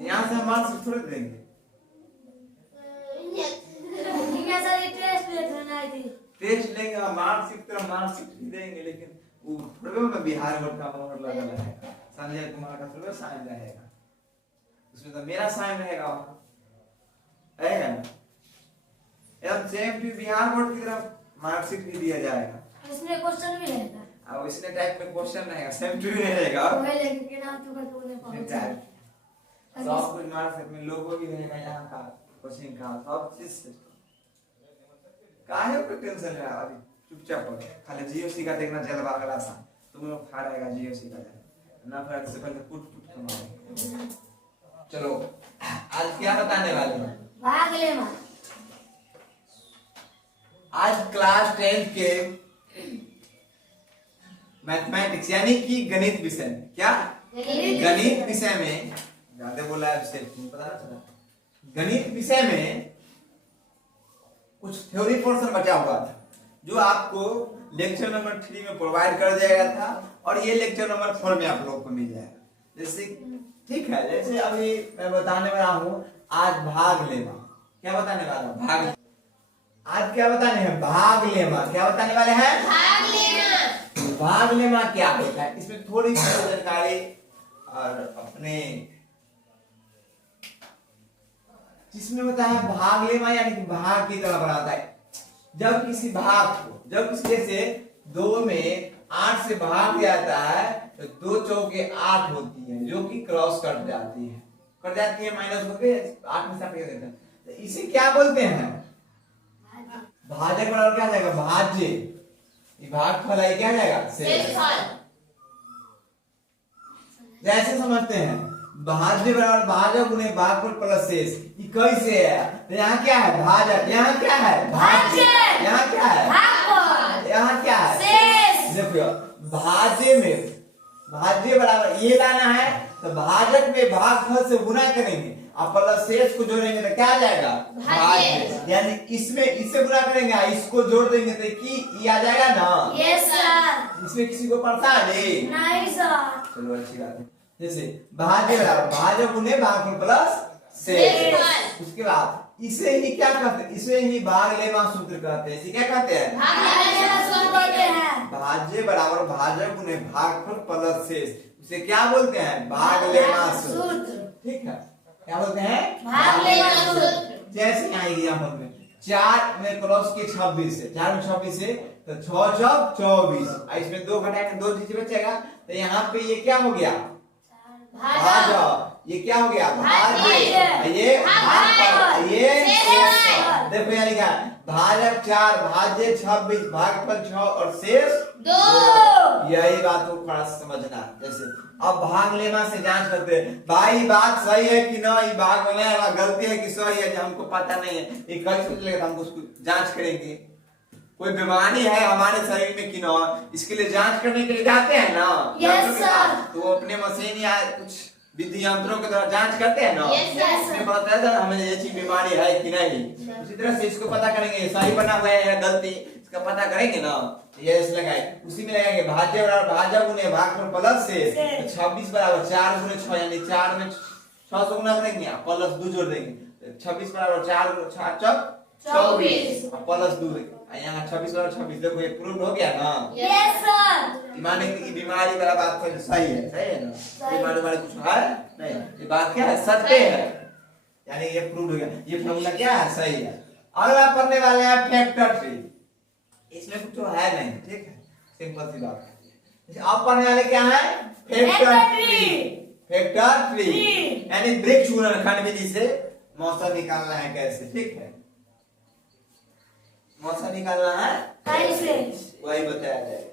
यहाँ से हम मार्क्स थोड़े देंगे। टेस्ट लेंगे और मार्कशीट तरह मार्कशीट देंगे, लेकिन वो थोड़े में बिहार बोर्ड का मोहर लगा रहेगा, संजय कुमार का थोड़ा साइन रहेगा, उसमें तो मेरा साइन रहेगा, रहेगा ना। एकदम सेम टू बिहार बोर्ड की तरफ मार्कशीट भी दिया जाएगा, इसमें क्वेश्चन भी रहेगा, अब इसने टाइप में क्वेश्चन रहेगा, सेम टू ही रहेगा, वही लेके के नाम तो करके उन्हें पहुंचा सब कुछ मार्कशीट में लोगो भी रहेगा, यहाँ का कोचिंग का सब चीज। काहे को टेंशन है अभी, चुपचाप हो, खाली जीओसी का देखना जलवा वाला सा, तुम लोग खा रहेगा जीओसी का ना, फिर से पहले कुट कमाओ। चलो आज क्या बताने वाले हैं? भाग लेमा। आज क्लास 10 के मैथमेटिक्स यानी कि गणित विषय में, क्या गणित विषय में, ज्यादा बोला है विषय पता ना चला, गणित विषय में कुछ थ्योरी पोर्शन बचा हुआ था जो आपको लेक्चर नंबर 3 में प्रोवाइड कर दिया गया था, और ये लेक्चर नंबर 4 में आप लोगों को मिल जाएगा। जैसे ठीक है, जैसे अभी मैं बताने वाला हूँ आज भाग लेमा, क्या बताने वाला हूँ? भाग, आज क्या बताने हैं? भाग लेमा। क्या बताने वाले हैं? भाग लेना। भाग लेमा क्या होता है, इसमें थोड़ी सी जानकारी और अपने जिसमें होता है भाग लेमा यानी कि भाग की तरह बनाता है। जब किसी भाग को, जब किसी से 2 में 8 से भाग जाता है तो 2 चौके 8 होती है, जो कि क्रॉस कट जाती है, माइनस होके 8 में से 8 देता है, तो इसे क्या बोलते हैं? भाजक बराबर क्या जाएगा? भाज्य। ये भागफल है, क्या जाएगा? शेषफल। जैसे समझते हैं भाज्य बराबर भाजक गुने भागफल प्लस शेष, ये कैसे है? तो यहाँ क्या है? भाजक, यहाँ क्या है? भाज्य, यहाँ क्या है? भागफल, यहाँ क्या है? शेष। देखो भाज्य में भाज्य बराबर ये लाना है तो भाजक में भागफल से गुना करेंगे और प्लस शेष को जोड़ेंगे तो क्या आ जाएगा? भाज्य। यानी इसमें इससे गुना करेंगे, इसको जोड़ देंगे तो ये आ जाएगा ना? Yes sir. इसमें किसी को परेशान नहीं सर। चलो अच्छी बात है। जैसे भाज्य बराबर भाजक गुने भागफल प्लस शेष, उसके बाद इसे ही क्या कहते हैं? इसे ही भाग लेमा सूत्र कहते हैं। इसे क्या कहते हैं? भाग लेमा सूत्र कहते हैं। भाज्य बराबर भाजक गुने भागफल प्लस शेष, उसे क्या बोलते हैं? भाग लेमा सूत्र। ठीक है, क्या बोलते हैं? भाग लेमा सूत्र। जैसे यहाँ एग्जांपल में 4 में क्रॉस के 26 है, 4 में 26 है तो 6 चौक 24, इसमें 2 घटाएंगे 2 चीज बचेगा, तो यहाँ पे ये क्या हो गया? भाज्य। ये क्या हो गया? भाज्य। ये भागफल, ये शेष। देखो यहाँ लिखा भाजक 4, भाज्य 26, भागफल 6 और शेष 2। यही बात को थोड़ा समझना। जैसे अब भाग लेमा से जांच करते हैं, भाई बात सही है कि ना, ये भाग लेना गलती है कि सही है, हमको पता नहीं है, ये कैसे चलेगा? हमको उसको जांच करेंगे। कोई बीमारी है हमारे शरीर में कि ना, इसके लिए जांच करने के लिए जाते हैं ना, यस सर। तो अपने मशीन या कुछ विधि यंत्रों के द्वारा जांच करते हैं ना, इसमें पता चलता है हमें ये चीज बीमारी है कि नहीं। उसी तरह से इसको पता करेंगे सही बना हुआ है या गलती, इसका पता करेंगे ना, ये इस लगाए उसी में लगाएंगे भाज्य बराबर भाजक गुने भागफल प्लस शेष, 26 बराबर 4 गुने 6 यानी 4 में 6 से गुना करेंगे प्लस 2 जोड़ देंगे, 26 बराबर 4 गुने 6 चौक 24 प्लस 2, यहाँ 26 बराबर 26। देखो ये प्रूव हो गया ना? Yes sir. माने कि बीमारी वाला बात तो सही है ना? बीमारी वाला कुछ है नहीं, ये बात क्या है? सत्य है, यानी ये प्रूव हो गया, ये फॉर्मूला क्या है? सही है। अगला पढ़ने वाले हैं फैक्टर ट्री। इसमें कुछ है नहीं, ठीक है, सिंपल सी बात है। अब पढ़ने वाले क्या है? Factor tree. फैक्टर ट्री यानी वृक्ष गुणनखंड विधि से मौसा निकालना है कैसे, ठीक है? मौसा निकालना है कैसे, वही बताया जाएगा।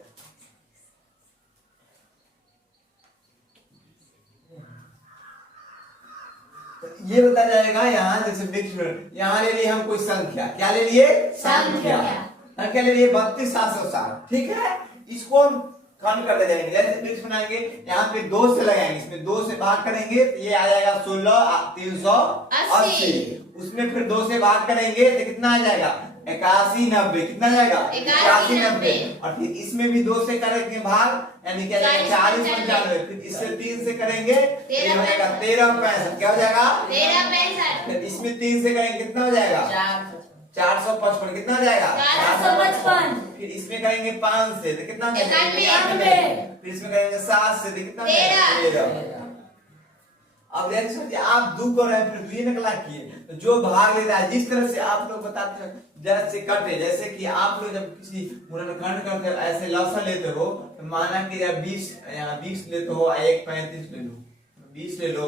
ये बताया जाएगा यहाँ, जैसे वृक्ष, यहाँ ले लिए हम कोई संख्या, क्या ले लिए? संख्या ले लिए 32,760, ठीक है? इसको हम खंड कर ले जाएंगे, जैसे वृक्ष बनाएंगे, यहाँ पे 2 से लगाएंगे, इसमें 2 से भाग करेंगे तो ये आ जाएगा 16 380, उसमें फिर 2 से भाग करेंगे तो कितना आ जाएगा? 81 90 कितना जाएगा 81 90 और फिर इसमें भी 2 से करेंगे भाग यानी क्या जाएगा 40 95 फिर इससे 3 से करेंगे ये हो जाएगा 13 65 क्या हो जाएगा 13 65 फिर इसमें 3 से करेंगे कितना हो जाएगा 455 कितना हो जाएगा 455 फिर इसमें करेंगे 5 से तो कितना हो जाएगा 91 फिर इसमें करेंगे 7 से तो कितना हो 13 जाएगा अब देखिए सर जी आप दो कर रहे हैं फिर दुई निकला किए तो जो भाग लेता है जिस तरह से आप लोग बताते हैं जैसे कटे जैसे कि आप लोग जब किसी गुणनखंड करते हो ऐसे लौसा लेते हो तो माना कि 20 यहाँ 20 लेते हो एक 35 ले लो 20 ले लो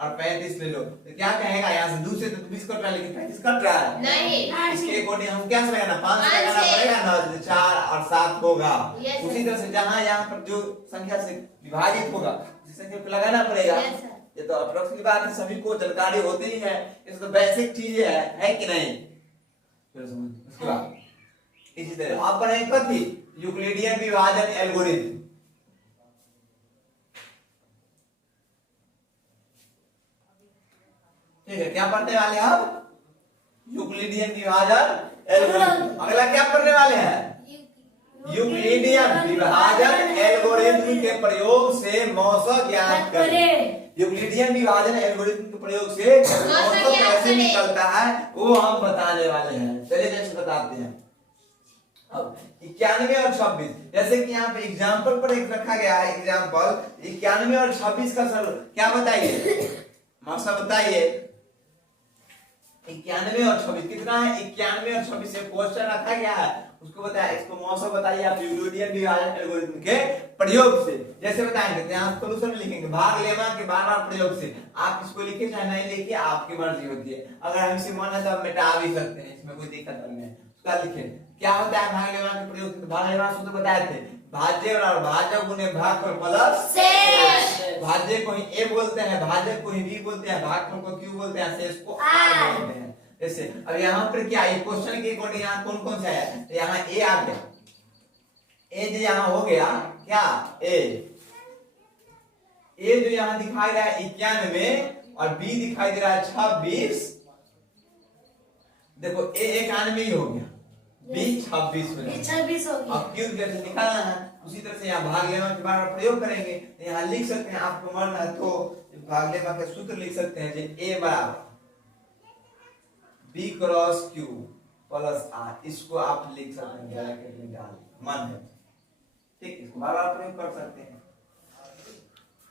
और 35 ले लो तो क्या कहेगा यहाँ से दूसरे तो 20 कट रहा है लेकिन 35 कट रहा है नहीं इसके अकॉर्डिंग हम क्या से लगाना 5 से लगाना पड़ेगा ना 4 और 7 होगा Yes, उसी तरह से जहाँ यहाँ पर जो संख्या से विभाजित होगा उसी संख्या पे लगाना पड़ेगा Yes, sir. ये तो अप्रोक्सीमेट बात है सभी को जानकारी होती ही है ये तो बेसिक चीजें है कि नहीं फिर समझ उसके बाद इसी तरह आप पढ़े कथी यूक्लिडियन विभाजन एल्गोरिथम ठीक है क्या पढ़ने वाले हैं हम यूक्लिडियन विभाजन एल्गोरिथम अगला क्या पढ़ने वाले हैं यूक्लिडियन विभाजन एल्गोरिथम के प्रयोग से मौसा ज्ञात करें यूक्लिडियन विभाजन एल्गोरिथम के प्रयोग से मौसा कैसे निकलता है वो हम बताने वाले हैं चलिए जैसे बताते हैं अब 91 और 26 जैसे कि यहाँ पे एग्जांपल पर एक रखा गया है एग्जांपल 91 और 26 का सर क्या बताइए मौसा बताइए 91 और 26 कितना है 91 और 26 से क्वेश्चन रखा गया है उसको बताया इसको मौसा बताइए आप यूक्लिडियन विभाजन एल्गोरिथम के प्रयोग से जैसे बताएंगे तो यहाँ सॉल्यूशन लिखेंगे भाग लेमा के बार-बार प्रयोग से आप इसको लिखे चाहे नहीं लिखिए आपकी मर्जी होती है अगर हमसे मन है तो आप मिटा भी सकते हैं इसमें कोई दिक्कत नहीं है उसका लिखे क्या होता है भाग लेमा के प्रयोग से भाग लेमा सूत्र बताए थे भाज्य और भाजक गुने भाग पर प्लस शेष भाज्य को ही ए बोलते हैं भाजक को ही बी बोलते हैं भागफल को क्यू बोलते हैं शेष को आर बोलते हैं जैसे अब यहाँ पर क्या है क्वेश्चन के अकॉर्डिंग यहाँ कौन कौन सा है तो यहाँ ए आ गया ए जो यहाँ हो गया क्या ए जो यहाँ दिखाई रहा है 91 और बी दिखाई दे रहा है 26 देखो ए 91 ही हो गया बी 26 हो गया 26 हो गया अब क्यों कैसे निकालना है उसी तरह से यहाँ भाग लेमा के बारे में प्रयोग करेंगे यहाँ लिख सकते हैं आपको मन है तो भाग लेमा का सूत्र लिख सकते हैं ए बराबर B cross Q plus R इसको आप लिख सकते हैं ब्रैकेट में डाल मन है ठीक इसको बार बार प्रयोग कर सकते हैं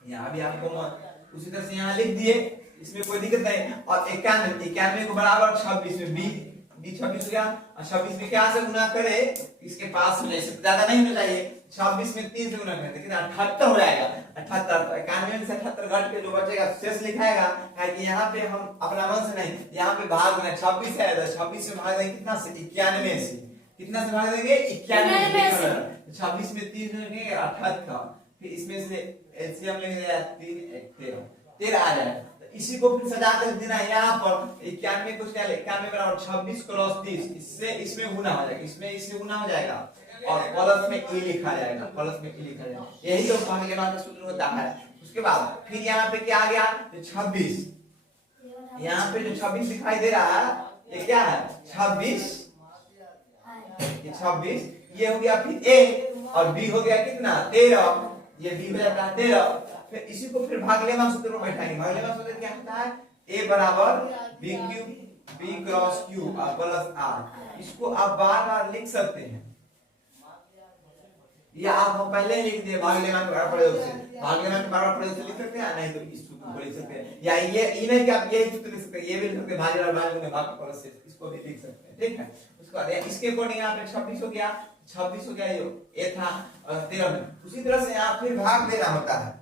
यहाँ भी आपको मन उसी तरह से यहाँ लिख दिए इसमें कोई दिक्कत नहीं और 91 को बराबर 26 में बी 26 हो गया और 26 में क्या से गुना करे इसके पास में इससे ज्यादा नहीं होना चाहिए 26 में 3 से गुना करें लेकिन 78 हो जाएगा 78 91 से 78 घट के जो बचेगा शेष लिखाएगा है कि यहाँ पे हम अपना मन से नहीं यहाँ पे भाग देना 26 है तो 26 में भाग देंगे कितना से 91 से कितना से भाग देंगे 91 से 26 में 3 देंगे 78 फिर इसमें से एलसीएम लेंगे 3 13 आ जाएगा इसी को फिर सजा कर देना है यहाँ पर 91 को 91 बराबर 26 क्रॉस 30 इससे इसमें गुना हो जाएगा इसमें इससे गुना हो जाएगा और प्लस में e लिखा जाएगा प्लस में e लिखा जाएगा यही तो भाग लेमा का सूत्र होता है उसके बाद फिर यहाँ पे क्या आ गया 26 यहाँ पे जो 26 दिखाई दे रहा है ये क्या है 26 ये 26 ये हो गया फिर a और b हो गया कितना 13 ये b हो जाता है 13 फिर इसी को फिर भाग लेमा सूत्र में बैठाएंगे भाग लेमा सूत्र क्या होता है a बराबर b cube b cross q plus r इसको आप बार-बार लिख सकते हैं या आप हम पहले ही लिख दिए भाग लेमा के बराबर प्रयोग से भाग लेमा के बराबर प्रयोग से लिख सकते हैं नहीं तो इस सूत्र को लिख सकते हैं या ये नहीं कि आप यही सूत्र लिख सकते हैं ये भी लिख सकते हैं भाग और भाग गुने भाग प्लस से इसको भी लिख सकते हैं ठीक है उसके बाद इसके अकॉर्डिंग यहाँ पे 26 हो गया 26 हो गया ये था 13 में उसी तरह से यहाँ फिर भाग देना होता है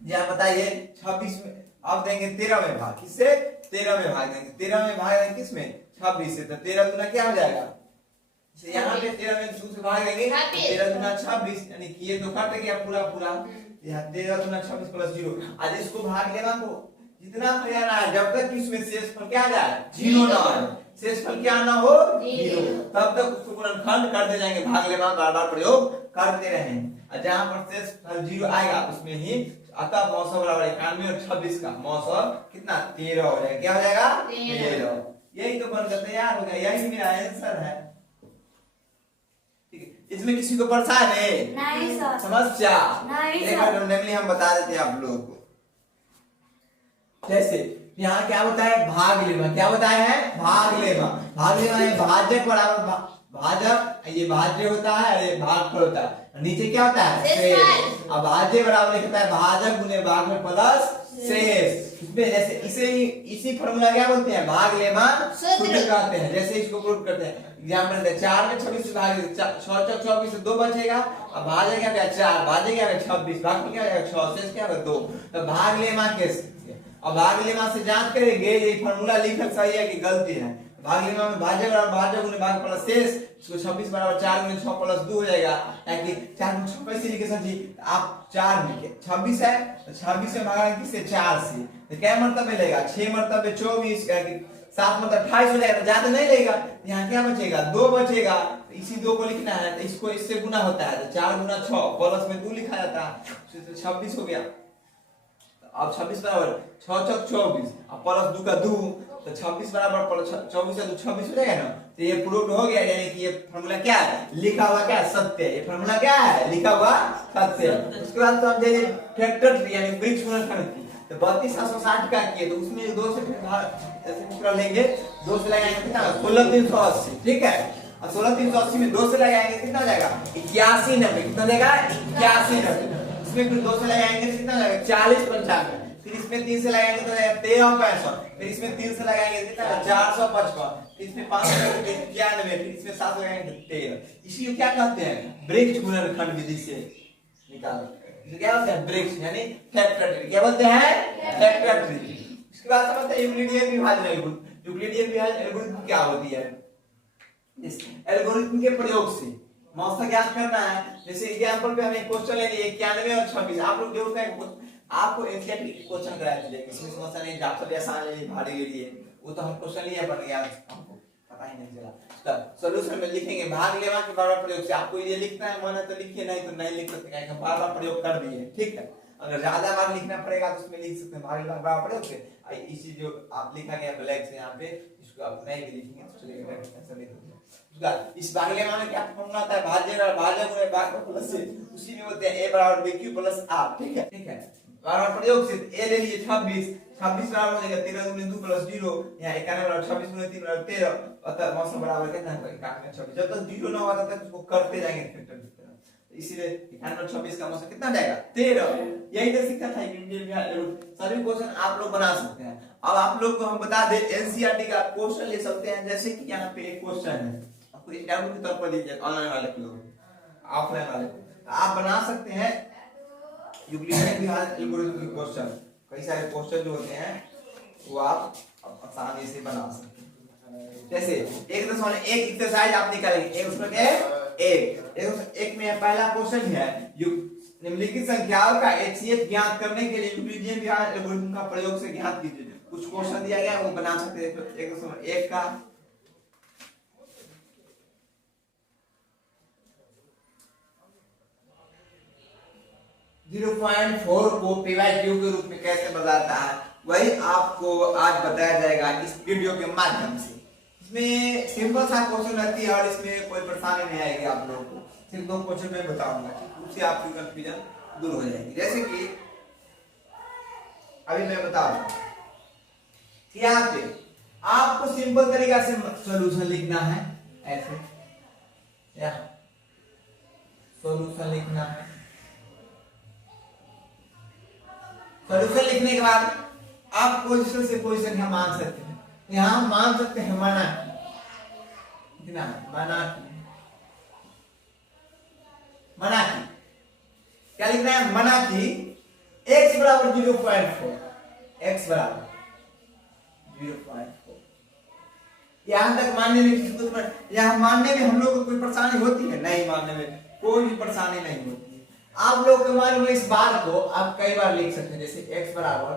यहाँ बताइए 26 में अब देंगे 13 में भाग किससे 13 में भाग देंगे 13 में भाग देंगे किसमें 26 से तो 13 गुना क्या हो जाएगा यहाँ पे 13 में 2 से भाग देंगे 13 गुना 26 यानी कि ये तो कट गया पूरा पूरा यहाँ 13 गुना 26 प्लस 0 आज इसको भाग लेना को जितना प्रयास है जब तक इसमें शेषफल क्या आ जाए 0 ना आए शेषफल क्या ना हो 0 तब तक उसको गुणनखंड करते जाएंगे भाग लेमा बार-बार प्रयोग करते रहेंगे और जहां पर शेषफल 0 आएगा उसमें ही अतः मौसम बराबर 91 और 26 का मौसम कितना 13 हो जाएगा क्या हो जाएगा 13 यही तो बनकर तैयार हो गया, यही मेरा आंसर है। ठीक है, इसमें किसी को परेशान है? नहीं सर। समस्या नहीं एक सर। रैंडमली हम बता देते हैं आप लोगों को। जैसे यहाँ क्या होता है, भाग लेना। क्या होता है, भाग लेना। भाग लेना है भाजक बराबर भाजक, ये भाज्य होता है और ये भागफल होता है। नीचे क्या होता है, शेष। अब भाज्य बराबर लिखता है भाजक गुने भागफल प्लस शेष। इसमें जैसे इसी फार्मूला क्या बोलते हैं, भाग लेना सूत्र कहते हैं। जैसे इसको प्रूव करते हैं, एग्जांपल दे 4 में 26 से भाग 6 चौक 24 से 2 बचेगा। अब भाज्य क्या होगा 4, भाज्य क्या होगा 26, भागफल क्या होगा 6, शेष क्या होगा 2। तो भाग लेना कैसे, अब भाग लेना से जांच करेंगे ये फार्मूला लिखल सही है कि गलती है। भाग लेना में भाज्य बराबर भाज्य गुने भाग प्लस शेष, इसको 26 बराबर 4 गुने 6 प्लस 2 हो जाएगा। यानी 4 गुने 6 कैसे लिखे सर जी, आप 4 लिखे 26 है तो 26 से भागा किससे 4 से, तो क्या मतलब मिलेगा 6 मतलब 24, यानी 7 मतलब 28 हो जाएगा। तो ज्यादा नहीं लेगा, यहाँ क्या बचेगा 2 बचेगा। तो इसी 2 को लिखना है, तो इसको इससे गुना होता है तो 4 गुना 6 प्लस में 2 लिखा जाता है, तो 26 हो गया। अब 26 बराबर 6 चौक 24 अब प्लस 2 का 2, तो 26 बराबर प्लस 24 से 26 हो जाएगा ना। तो ये प्रूव हो गया, यानी कि ये फार्मूला क्या है, लिखा हुआ क्या सत्य है। ये फार्मूला क्या है, लिखा हुआ सत्य है। उसके बाद तो हम जाएंगे फैक्टर ट्री यानी वृक्ष गुणनखंड की। तो 32,760 का किए तो उसमें 2 से ऐसे दूसरा लेंगे, 2 से लगाएंगे कितना 16,380। ठीक है, और 16,380 में 2 से लगाएंगे कितना हो जाएगा 8190। कितना देगा 8190। इसमें फिर 2 से लगाएंगे तो कितना जाएगा 4095। फिर इसमें 3 से लगाएंगे तो 1365। फिर इसमें 3 से लगाएंगे कितना 455। फिर इसमें 5 से लगाएंगे 91। फिर इसमें 7 से लगाएंगे 13। इसी को क्या कहते हैं, वृक्ष गुणनखंड विधि से निकालो। इसे क्या बोलते हैं, वृक्ष यानी फैक्टर ट्री। क्या बोलते हैं, फैक्टर ट्री। इसके बाद समझते हैं यूक्लिडियन विभाजन एल्गोरिथम। यूक्लिडियन विभाजन एल्गोरिथम क्या होती है, इस एल्गोरिथम के प्रयोग से मौसा ज्ञात करना है। जैसे एग्जांपल पे हमें क्वेश्चन ले लिए 91 और 26। आप लोग जो होता है आपको एनसीईआरटी क्वेश्चन कराया था, इसमें समस्या नहीं, डॉक्टर आसान ले लिए भारी ले लिए, वो तो हम क्वेश्चन लिए बन गया, हमको पता ही नहीं चला। तब सॉल्यूशन में लिखेंगे भाग लेवा के बार-बार प्रयोग से। आपको ये लिखना है मन है तो लिखिए, नहीं तो नहीं लिख सकते, क्या बार-बार प्रयोग कर दिए। ठीक है, अगर ज्यादा बार लिखना पड़ेगा तो उसमें लिख सकते हैं भाग लेवा बार प्रयोग से। इसी जो आप लिखा गया ब्लैक से यहाँ पे, इसको आप नहीं भी लिखेंगे तो चलेगा, ऐसा नहीं होगा। इस भाग लेवा में क्या फॉर्मूला आता है, भाज्य और भाज्य गुणे भागफल प्लस से, उसी में होते हैं a बराबर bq प्लस r। ठीक है, ठीक है, बार-बार प्रयोग से a ले लिए 26 बराबर हो जाएगा 13 गुने 2 प्लस 0, यहाँ 91 बराबर 26 गुने 3 बराबर 13। अतः मौसम बराबर कितना है 91 26। जब तक 0 ना होता तक उसको करते जाएंगे फैक्टर की तरह, तो इसीलिए 91 और 26 का मौसम कितना जाएगा 13। यही तो सीखा था इंडियन बिहार। सभी क्वेश्चन आप लोग बना सकते हैं। अब आप लोग को हम बता दें एनसीईआरटी का क्वेश्चन ले सकते हैं। जैसे कि यहाँ पे एक क्वेश्चन है, आपको एग्जाम के तौर पर दीजिए, ऑनलाइन वाले लोग, ऑफलाइन वाले आप बना सकते हैं यूक्लिडियन विभाजन एल्गोरिथम के क्वेश्चन। कई सारे क्वेश्चन जो होते हैं वो आप आसानी से बना सकते हैं। जैसे 1.1 एक्सरसाइज आप निकालेंगे, एक उसमें क्या है एक में पहला क्वेश्चन है निम्नलिखित संख्याओं का HCF ज्ञात करने के लिए यूक्लिडियन विभाजन एल्गोरिथम का प्रयोग से ज्ञात कीजिए। कुछ क्वेश्चन दिया गया है वो बना सकते हैं। 1.1 का 0.4 को P by Q के रूप में कैसे बताता है, वही आपको आज बताया जाएगा इस वीडियो के माध्यम से। इसमें सिंपल सा क्वेश्चन रहती है और इसमें कोई परेशानी नहीं आएगी आप लोगों को। सिर्फ 2 क्वेश्चन मैं बताऊंगा, उससे आपकी कंफ्यूजन दूर हो जाएगी। जैसे कि अभी मैं बता रहा हूं, यहाँ पे आपको सिंपल तरीका से सॉल्यूशन लिखना है। ऐसे यहाँ सॉल्यूशन लिखना है। सॉल्यूशन लिखने के बाद आप पोजीशन से पोजीशन यहाँ मान सकते हैं। यहाँ मान सकते हैं मना कितना, मना की क्या लिखना है, मना की x बराबर 0.4, x बराबर 0.4। यहाँ तक मानने में किसी को यहाँ मानने में हम लोग को कोई परेशानी होती है, नहीं मानने में कोई भी परेशानी नहीं होती। आप लोग के मान लो इस बार को आप कई बार लिख सकते हैं। जैसे x बराबर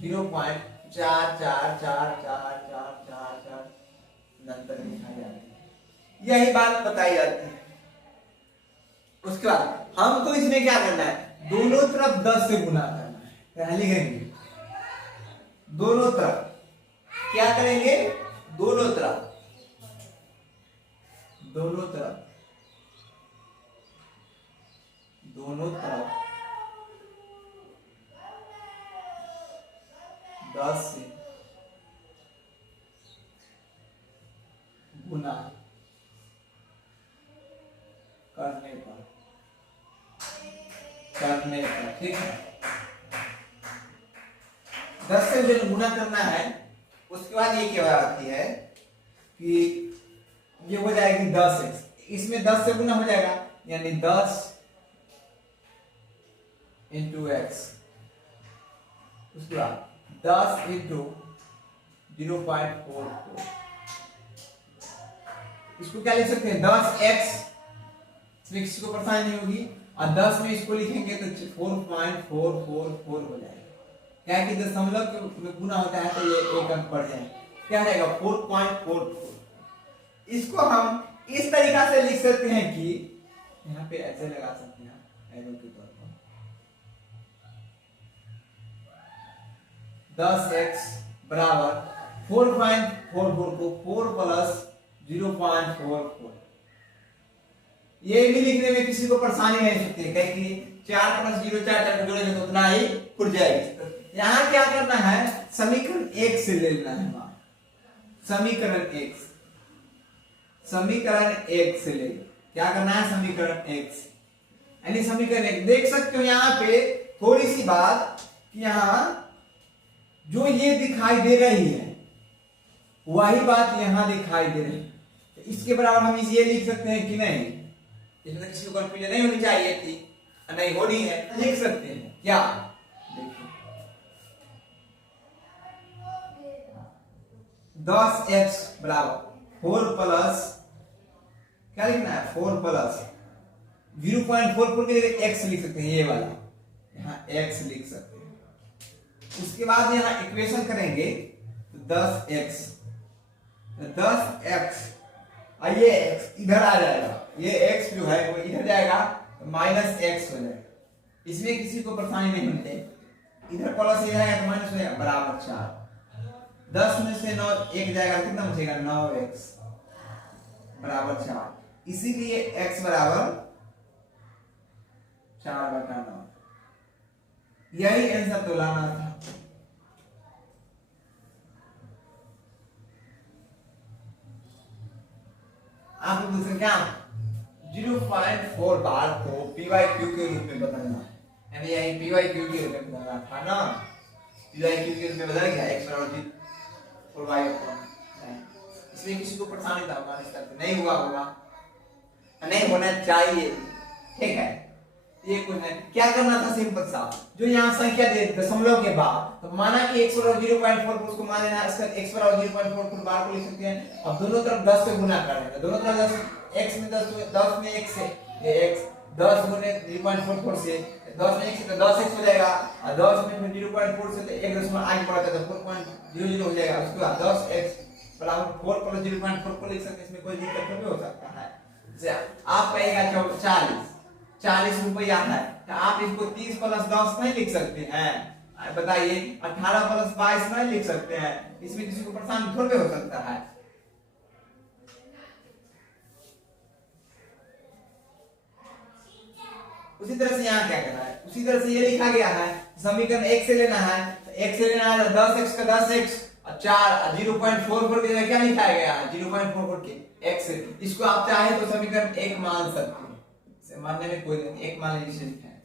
0.444444 नंतर लिखा जाता है, यही बात बताई जाती है। उसके बाद हमको इसमें क्या करना है, दोनों तरफ 10 से गुना करना है। लिखेंगे दोनों तरफ क्या करेंगे दोनों तरफ, दोनों तरफ, दोनों तरफ 10 से गुना करने पर ठीक है। 10 से जो गुना करना है उसके बाद ये क्या आती है कि ये हो जाएगी 10x, इसमें 10 से गुना हो जाएगा यानी 10 इंटू एक्स, उसके बाद 10 इंटू 0.44, इसको क्या लिख सकते हैं 10x, इसमें किसी को परेशानी नहीं होगी, और 10 में इसको लिखेंगे तो 4.444 हो जाएगा। क्या है कि दशमलव में गुना होता है तो ये एक अंक बढ़ जाए, क्या रहेगा 4.44। इसको हम इस तरीका से लिख सकते हैं कि यहाँ पे ऐसे लगा सकते हैं एरो के तौर पर 10x बराबर 4.44 को 4 प्लस 0.44, ये भी लिखने में किसी को परेशानी नहीं होती है, क्योंकि 4 प्लस 0 4 जोड़ेंगे तो उतना ही फुट जाएगी। यहाँ क्या करना है समीकरण 1 से ले लेना है, समीकरण 1 से, समीकरण 1 से ले, क्या करना है समीकरण 1 से, यानी समीकरण 1 देख सकते हो यहाँ पे थोड़ी सी बात कि यहाँ जो ये दिखाई दे रही है वही बात यहाँ दिखाई दे रही है, तो इसके बराबर हम ये लिख सकते हैं कि नहीं, इसमें किसी को कंफ्यूजन नहीं होनी चाहिए थी, नहीं होनी है, लिख सकते हैं क्या, देखिए 10x बराबर 4 प्लस क्या लिखना है 4 प्लस 0.44 के जगह x लिख सकते हैं, ये वाला यहाँ x लिख सकते हैं। उसके बाद यहाँ इक्वेशन करेंगे तो 10x ये x इधर आ जाएगा, ये x जो है वो इधर जाएगा तो माइनस x हो जाएगा, इसमें किसी को परेशानी नहीं होती, इधर प्लस इधर आएगा तो माइनस हो जाएगा बराबर 4, 10 में से 9 1 जाएगा कितना बचेगा 9x बराबर 4, इसीलिए x बराबर 4/9, यही आंसर तो लाना था। आप दूसरे क्या 0.4 बार को pq के रूप में बदलना है, यानी यही pq के रूप में बदलना था ना, pq के रूप में बदल गया x बराबर 4y, इसमें किसी को परेशानी था नहीं हुआ होगा, नहीं होना चाहिए, ठीक है। ये कुछ नहीं, क्या करना था सिंपल सा, जो यहाँ संख्या दे दशमलव के बाद तो माना कि x बराबर 0.4 उसको मान लेना, इसका x बराबर 0.44 बार को लिख सकते हैं, अब दोनों तरफ 10 से गुना कर देना, दोनों तरफ 10 x में 10 में x है, ये x 10 गुने 0.44 से 10 में x से तो 10x हो जाएगा, और 10 में फिर 0.4 से तो 1 दशमलव आगे बढ़ाता है तो 4.00 हो जाएगा, उसके बाद 10x बराबर 4 प्लस 0.4 को लिख सकते हैं, इसमें कोई दिक्कत नहीं हो सकता है। आप कहेगा 40 रुपया है तो आप इसको 30 प्लस 10 नहीं लिख सकते हैं, बताइए 18 प्लस 22 नहीं लिख सकते हैं, इसमें किसी को परेशानी थोड़े हो सकता है। उसी तरह से यहाँ क्या करना है, उसी तरह से ये लिखा गया है, समीकरण 1 से लेना है, तो 1 से लेना है 10x का 10x और 4 0.44 के क्या लिखा गया है 0.44 के x, इसको आप चाहे तो समीकरण 1 मान सकते हैं, मानने में कोई नहीं, 1 मान लीजिए लिखा है,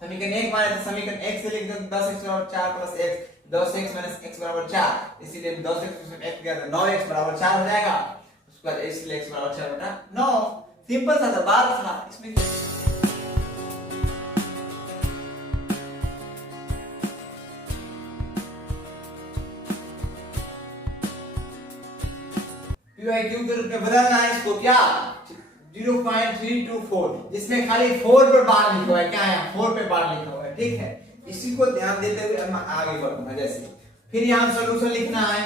समीकरण 1 माने तो समीकरण 1 से लिख दो 10x बराबर 4 plus x, 10x minus x बराबर 4, इसीलिए 10x में x गया तो 9x बराबर 4 हो जाएगा, उसके बाद इसलिए x बराबर 4/9, सिंपल सा बात था इसमें। pq के रूप में बदलना है इसको, क्या 0.324, जिसमें खाली 4 पे बार लिखा हुआ है, क्या है 4 पे बार लिखा हुआ है, ठीक है। इसी को ध्यान देते हुए हम आगे बढ़ना है, जैसे फिर यहां सॉल्यूशन लिखना है,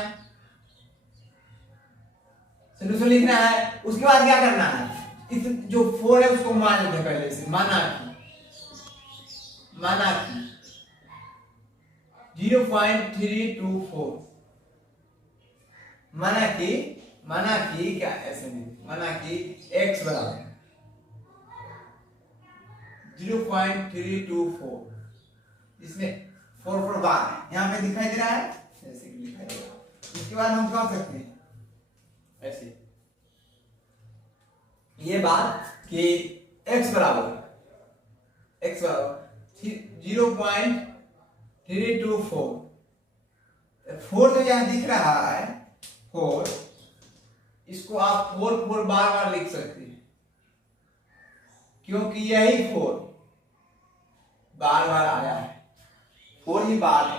सॉल्यूशन लिखना है, उसके बाद क्या करना है, इस जो 4 है उसको मान लेते पहले से, माना कि 0.324 मना की क्या ऐसे नहीं, मना की x बराबर 0.324, इसमें 4 बार है, यहाँ पे दिखाई दे रहा है, ऐसे दिखाई दे रहा है। इसके बाद हम कर सकते हैं ऐसे ये बात कि x बराबर 0.324, 4 जो यहाँ दिख रहा है 4, इसको आप 4 बार बार लिख सकते हैं, क्योंकि यही 4 बार बार आया है, 4 ही बार है,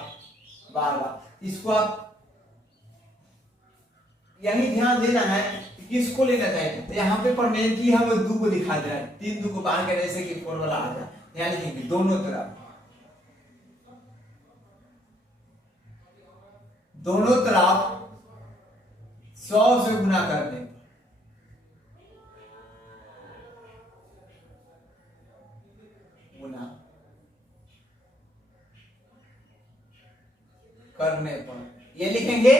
बार बार। इसको आप यही ध्यान देना है कि किसको लेना चाहिए। तो यहाँ पे परमानेंटली हम 2 को दिखा दे रहा है, 3 2 को बाहर कर, जैसे कि 4 वाला आ जाए, यहाँ लिखेंगे दोनों तरफ 100 से गुना करने, गुना करने पर ये लिखेंगे।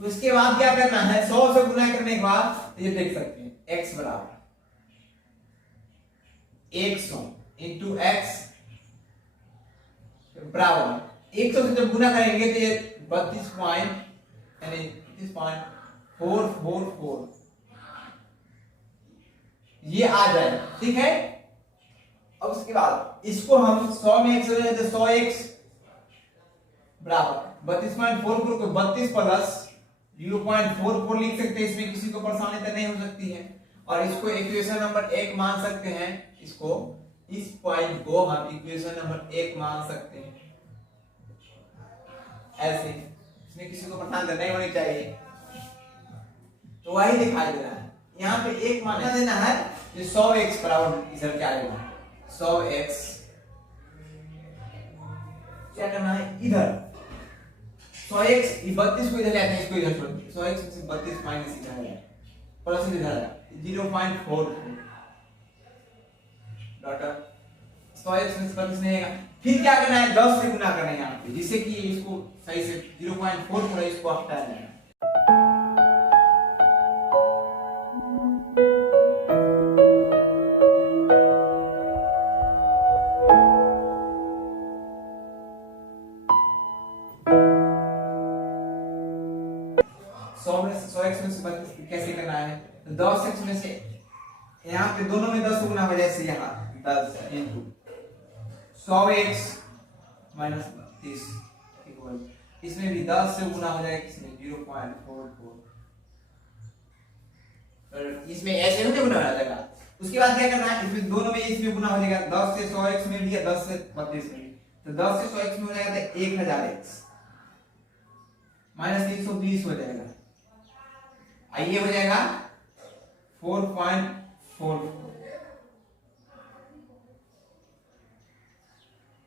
उसके बाद क्या करना है, 100 से गुना करने के बाद ये देख सकते हैं x बराबर 100 इंटू x बराबर 100 से जब गुना करेंगे तो ये 32.444 ये आ जाए, ठीक है। अब उसके बाद इसको हम 100 में x हो जाए तो 100x बराबर 32.44 को 32 प्लस 0.44 लिख सकते हैं, इसमें किसी को परेशानी तो नहीं हो सकती है। और इसको इक्वेशन नंबर 1 मान सकते हैं, इसको इस पॉइंट को हम इक्वेशन नंबर 1 मान सकते हैं ऐसे, इसमें किसी को परेशानी तो नहीं होनी चाहिए। तो वही दिखाई दे रहा है, यहाँ पे 1 मान देना है, ये 100x बराबर इधर क्या लेना है, 100x क्या करना है, इधर 100x 32 को इधर ले आते हैं, इसको इधर छोड़ दें, 100x में से 32 माइनस इधर है, प्लस इधर है 0.44 डॉटर 100x में से 32 नहीं आएगा। फिर क्या करना है, 10 से गुना करना है यहाँ पे, जिससे कि इसको सही से 0.44 इसको हटा देना। कैसे करना है, तो 10x में से यहाँ पे दोनों में 10 गुना हो, जैसे यहाँ 10 इंटू 100x माइनस 32 इक्वल, इसमें भी 10 से गुना हो जाएगा, किसमें 0.44, इसमें ऐसे होते गुना हो जाएगा। उसके बाद क्या करना है, इसमें दोनों में इसमें गुना हो जाएगा, 10 से 100x में भी है, 10 से 32 में भी, तो 10 से 100x में हो जाएगा तो 1000x माइनस 320 हो जाएगा, आइए हो जाएगा 4.44।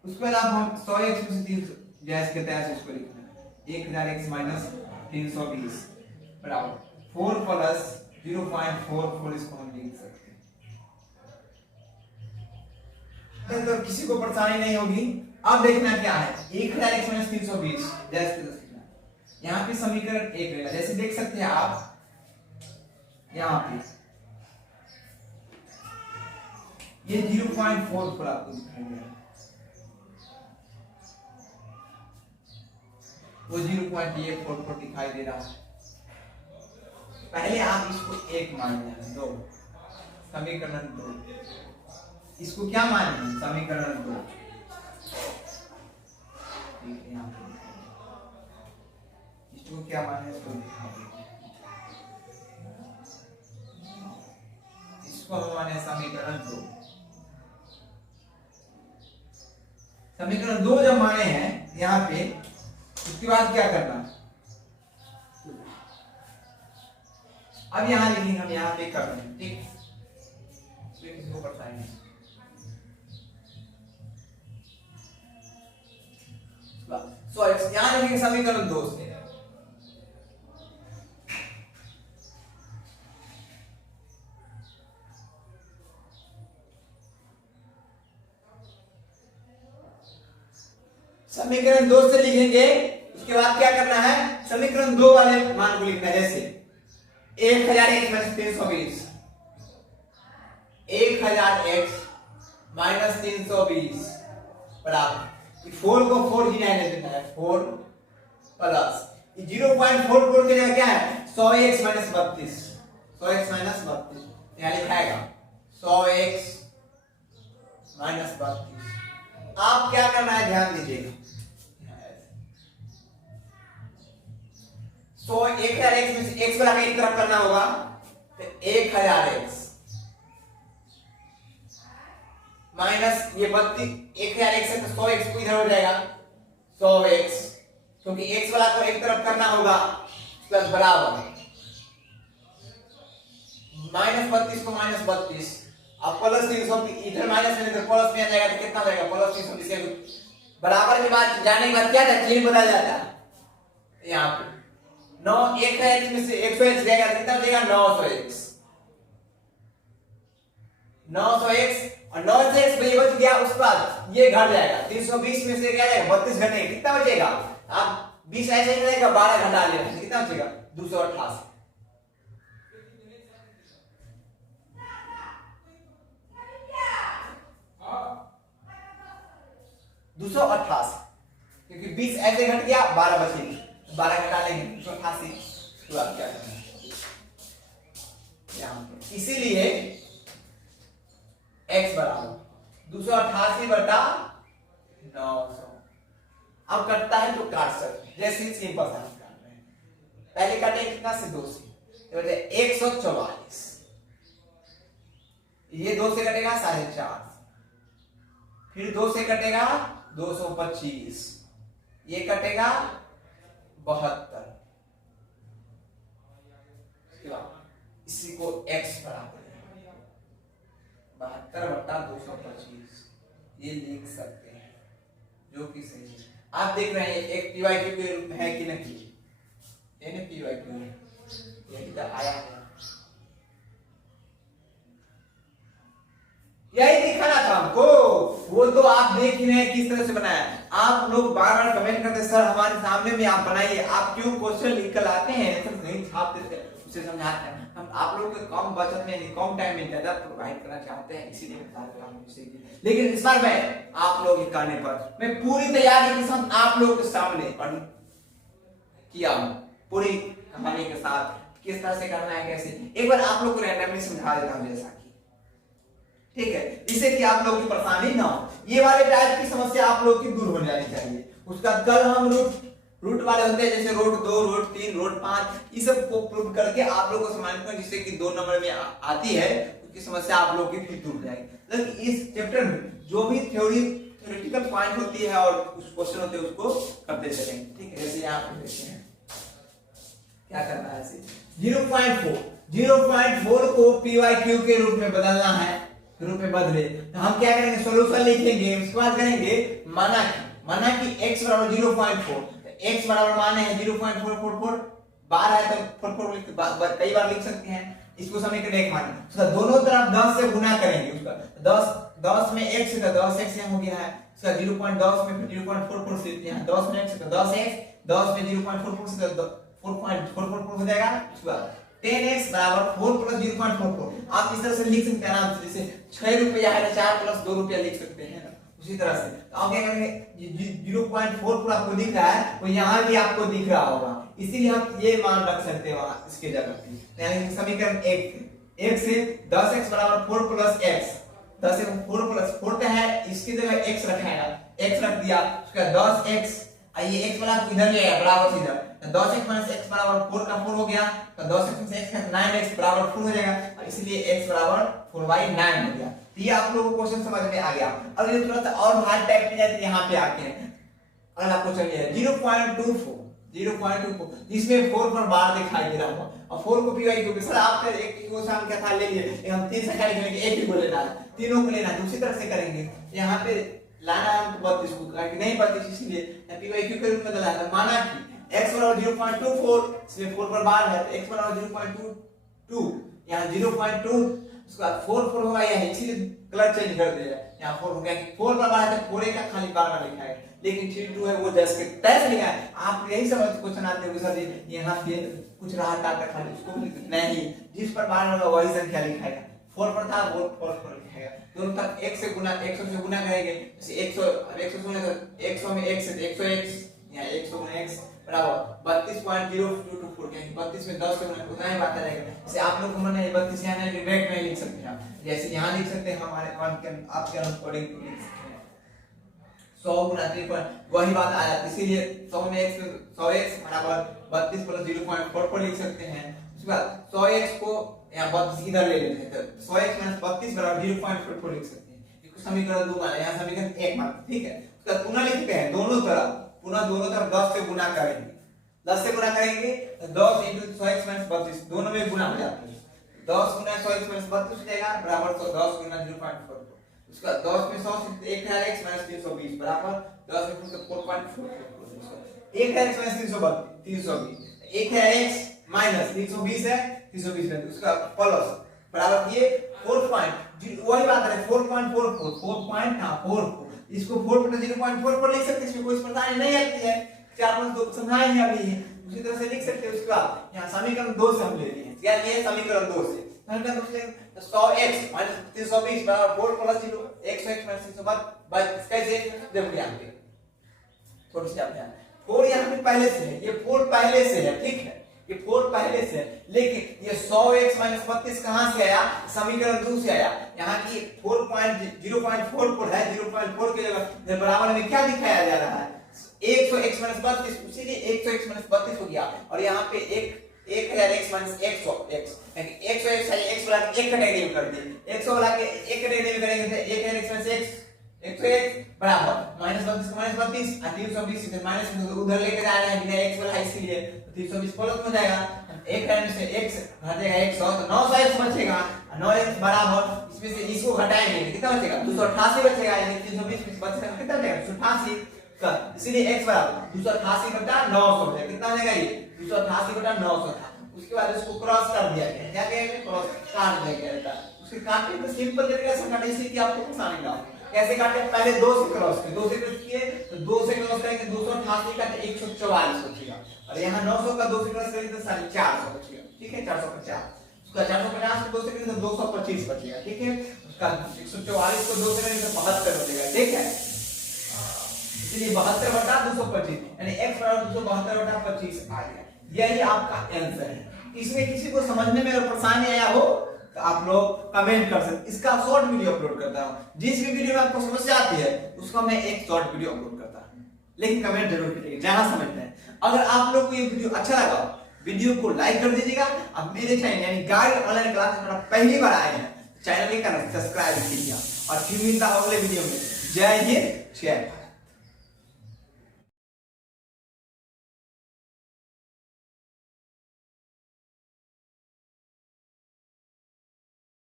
उसके बाद हम 100x में से 300 जैसे कहते हैं इसको लिखना है, 1000x माइनस 320 बराबर 4 प्लस 0.44, इसको हम लिख सकते हैं, तो किसी को परेशानी नहीं होगी। अब देखना क्या है, 1000x माइनस 320 जैसे लिखना है, यहाँ पे समीकरण 1 रहेगा, जैसे देख सकते हैं आप यहाँ पे ये 0.44 आपको दिखाई दे रहा है, वो 0.44 दिखाई दे रहा है। पहले आप इसको 1 मान लें, 2 समीकरण 2, इसको क्या माने, समीकरण 2, इसको क्या माने, इसको माने समीकरण 2। समीकरण 2 जब माने हैं यहाँ पे, उसके बाद क्या करना, अब यहाँ लिखेंगे, हम यहाँ पे कर रहे हैं, ठीक, इसको पढ़ाएंगे। यहाँ लिखेंगे समीकरण 2 से, समीकरण 2 से लिखेंगे, उसके बाद क्या करना है, समीकरण 2 वाले मान को लिखना है, जैसे 1000x माइनस 320, 1000x माइनस 320 बराबर 4 को 4 ही रहने देना है, 4 प्लस 0.44 के जगह क्या है 100x माइनस 32, 100x माइनस 32 यहाँ लिखाएगा 100x माइनस 32। आप क्या करना है ध्यान दीजिएगा, 1000x में से x बराबर एक तरफ करना होगा, तो 1000x माइनस ये 32, 1000x है तो 100x को इधर हो जाएगा 100x, क्योंकि x वाला को एक तरफ करना होगा, प्लस बराबर माइनस 32 को माइनस 32, अब प्लस 320 इधर माइनस में इधर प्लस में आ जाएगा तो कितना हो जाएगा प्लस 320 बराबर के बाद जाने के बाद क्या था चिन्ह बदल जाता है। यहाँ पे 9 1000x में से 100x जाएगा कितना हो जाएगा 900x, 900x और 900x में ये बच गया, उसके बाद ये घट जाएगा 320 में से क्या जाएगा 32 घटेगा, कितना बचेगा आप 20 ऐसे ही रहेगा 12 घटा लेना, कितना बचेगा 288, 288 क्योंकि 20 ऐसे घट गया 12 बचेगी, 12 घटा लेंगे 288, तो आप क्या करना इसीलिए x बराबर 288 बटा 900। अब कटता है तो काट सकते हैं, जैसे सिंपल सा काट रहे हैं, पहले काटे कितना से 2 से, तो 144, ये 2 से कटेगा 4.5, फिर 2 से कटेगा 225, ये कटेगा 72, इसी को x बराबर 72 बटा 225 ये लिख सकते हैं, जो कि सही है। आप देख रहे हैं एक PYQ के रूप में है कि नहीं, ये ना PYQ ये कितना आया है, यही दिखाना था हमको, वो तो आप देख ही रहे हैं किस तरह से बनाया। आप लोग बार बार कमेंट करते सर हमारे सामने में आप बनाइए, आप क्यों क्वेश्चन लिख कर लाते हैं, सर नहीं छाप देते, उसे समझाते हैं। हम आप लोग के कम बचत में कम टाइम में ज्यादा प्रोवाइड करना चाहते हैं, इसीलिए बता रहा हूं। लेकिन इस बार मैं आप लोग कहने पर मैं पूरी तैयारी के साथ आप लोग के सामने किया हूं, पूरी कहानी के साथ किस तरह से करना है, कैसे एक बार आप लोग को रैंडमली समझा देता हूं, जैसा कि ठीक है, इससे कि आप लोग की परेशानी ना हो, ये वाले टाइप की समस्या आप लोग की दूर हो जानी चाहिए। उसका कल हम रूट वाले होते हैं, जैसे रूट 2 रूट 3 रूट 5 ये सब को प्रूव करके आप लोगों को समाधान करें, जिससे कि 2 नंबर में आती है उसकी समस्या आप लोग की फिर दूर हो जाएगी। लेकिन इस चैप्टर में जो भी थ्योरेटिकल पॉइंट होती है और कुछ क्वेश्चन होते हैं उसको करते चलेंगे, ठीक है। जैसे यहाँ पे देखते हैं क्या करना है, 0.4 को PYQ के रूप में बदलना है, रूप में बदले तो हम क्या करेंगे सोल्यूशन लिखेंगे, उसके बाद करेंगे माना कि x बराबर 0.4, x बराबर माने हैं 0.444, बार है तो 44 कई बार लिख सकते हैं, इसको समीकरण 1 माने, उसका दोनों तरफ 10 से गुना करेंगे, उसका 10 में x है तो 10x यहाँ हो गया है, उसका 0.10 में फिर 0.44 से यहाँ 10 में x है तो 10x, 10 में 0.44 से तो 4.444 हो जाएगा, उसके बाद 10x बराबर 4 प्लस 0.44 आप इस तरह से लिख सकते हैं आराम से, जैसे 6 रुपया है तो 4 प्लस 2 रुपया लिख सकते हैं, उसी तरह से आप क्या करेंगे 0.4 आपको दिख रहा है वो यहाँ भी आपको दिख रहा होगा, इसीलिए हम ये मान रख सकते हैं वहां इसके जगह, यानी समीकरण 1 से 10x बराबर 4 प्लस x, 10 से 4 प्लस 4 का है, इसकी जगह x रखेगा, x रख दिया, उसका 10x ये x वाला इधर ले आया बराबर इधर, 10x माइनस x बराबर 4 का 4 हो गया, तो 10x माइनस x का 9x बराबर 4 हो जाएगा, और इसलिए x बराबर 4/9 हो गया। तो ये आप लोगों को क्वेश्चन समझ में आ गया। अब ये थोड़ा सा और हार्ड टाइप में जाते यहाँ पे आते हैं, अगला क्वेश्चन ये है 0.24 जिसमें 4 पर बार दिखाई दे रहा होगा, और 4 को PYQ सर आप एक क्वेश्चन क्या था ले लिए, हम 3 संख्या लिखेंगे, एक ही को लेना है, तीनों को लेना है, उसी तरह से करेंगे। यहाँ पे लाना है 32 को, नहीं 32 इसलिए PYQ के रूप में डाला है, माना कि x बराबर 0.24 इसमें 4 पर बार है, तो x बराबर 0.22 यहाँ 0.2 उसके बाद 4 4 होगा, यहाँ इसीलिए कलर चेंज कर दिया, यहाँ 4 हो गया कि 4 पर बार है तो 4 का खाली बार बार लिखा है, लेकिन 3 2 है वो जैसे तैसे लिखा है। आप यही समझ क्वेश्चन आते हो सर जी यहाँ पे कुछ रहा था खाली उसको नहीं, जिस पर बार होगा वही संख्या लिखाएगा। 4 पर था वो 4 पर लिखाएगा। दोनों तरफ 1 से गुना 100 से गुना करेंगे, जैसे 100 100 गुना 100 में 1 से 101, यहाँ 100 गुना x बराबर 32.0224 के 32 में 10 से गुना उतना ही बात रहेगा। जैसे आप लोग को मैंने 32 यहाँ नहीं डायरेक्ट नहीं लिख सकते आप, जैसे यहाँ लिख सकते हैं हमारे आपके अकॉर्डिंग लिख सकते हैं 100 गुना 3 वही बात आ जाती है, इसीलिए 100 में x 100x बराबर 32 प्लस 0.44 लिख सकते हैं। उसके बाद 100x को यहाँ 32 इधर ले लेते हैं तो 100x माइनस 32 बराबर 0.44 लिख सकते हैं। इसको समीकरण 2 माना, यहाँ समीकरण 1 माना, ठीक है। उसका पुनः लिखते हैं दोनों तरफ, पुनः दोनों तरफ 10 से गुना करेंगे, 10 से गुना करेंगे तो 10 * 100x माइनस 32 दोनों में गुना हो जाता है, 10 गुना 100x माइनस 32 हो जाएगा बराबर 10 गुना 0.44। उसका 10 में 100 से 1000x माइनस 320 बराबर 10 में 4.44, 1000x माइनस 320 1000x माइनस 320 है 320 है, उसका प्लस बराबर ये 4 पॉइंट वही बात है 4.44 इसको 4 पर 0.44 लिख सकते हैं, इसमें कोई परेशानी नहीं आती है, 4 + 2 समझाए हैं अभी। उसी तरह से लिख सकते हैं। उसका यहाँ समीकरण 2 से हम ले लिए हैं, क्या ये समीकरण 2 से समीकरण 2 से 100x माइनस 320 बराबर 4 प्लस 0 100x माइनस 320 कैसे देखो यहाँ पे थोड़ी सी आप ध्यान 4 यहाँ पे पहले से है, ये 4 पहले से है, ठीक है, ये 4 पहले से है, लेकिन ये 100x माइनस 32 कहां से आया, समीकरण 2 से आया। यहाँ की 4.0.44 है, 0.4 के जगह बराबर में क्या दिखाया जा रहा है 100x माइनस 32, इसीलिए 100x माइनस 32 हो गया। और यहाँ पे 1000x माइनस 100x 100x है, x वाला के 1 का डेरिवेटिव कर दिए, 100 वाला के 1 का डेरिवेटिव करेंगे तो 1000x माइनस x 100x बराबर माइनस 32 का माइनस 32 और 320 इधर माइनस उधर लेके जा रहे हैं बिना x वाला है, इसीलिए 320 प्लस हो जाएगा, 1 टाइम से x घटेगा 100 तो 900x बचेगा, 9x बराबर इसमें से इसको घटाएंगे कितना बचेगा 288 बचेगा, यानी 320 में बचेगा कितना बचेगा 288 का, इसीलिए x बराबर 288 बटा 900 हो जाएगा, कितना हो जाएगा ये 288 बटा 900 था। उसके बाद इसको क्रॉस कर दिया गया, क्या कहेंगे क्रॉस काट दिया गया, उसके काटने में सिंपल तरीके से काटे, इसलिए कि आपको परेशानी ना हो। कैसे काटे, पहले 2 से क्रॉस किए, 2 से क्रॉस किए तो 2 से क्रॉस करेंगे 288 का 144 बचेगा, और यहाँ 900 का 2 से क्रॉस करेंगे तो 450 बचेगा, ठीक है 450, उसका 450 को 2 से करेंगे तो 225 बचेगा, ठीक है। उसका 144 को 2 से करेंगे तो 72 बचेगा, ठीक है। इसलिए 72 बटा 225 यानी x बराबर 272 बटा 25 आ गया, यही आपका आंसर है। इसमें किसी को समझने में अगर परेशानी आया हो तो आप लोग कमेंट कर सकते, इसका शॉर्ट वीडियो अपलोड करता हूं, जिस भी वीडियो में आपको समस्या आती है उसका मैं एक शॉर्ट वीडियो अपलोड करता हूं, लेकिन कमेंट जरूर कीजिएगा जहां समझना है। अगर आप लोग को ये वीडियो अच्छा लगा वीडियो को लाइक कर दीजिएगा। अब मेरे चैनल यानी गाइड ऑनलाइन क्लास में पहली बार आए हैं चैनल को सब्सक्राइब कीजिएगा, और फिर मिलता है अगले वीडियो में। जय हिंद जय भारत।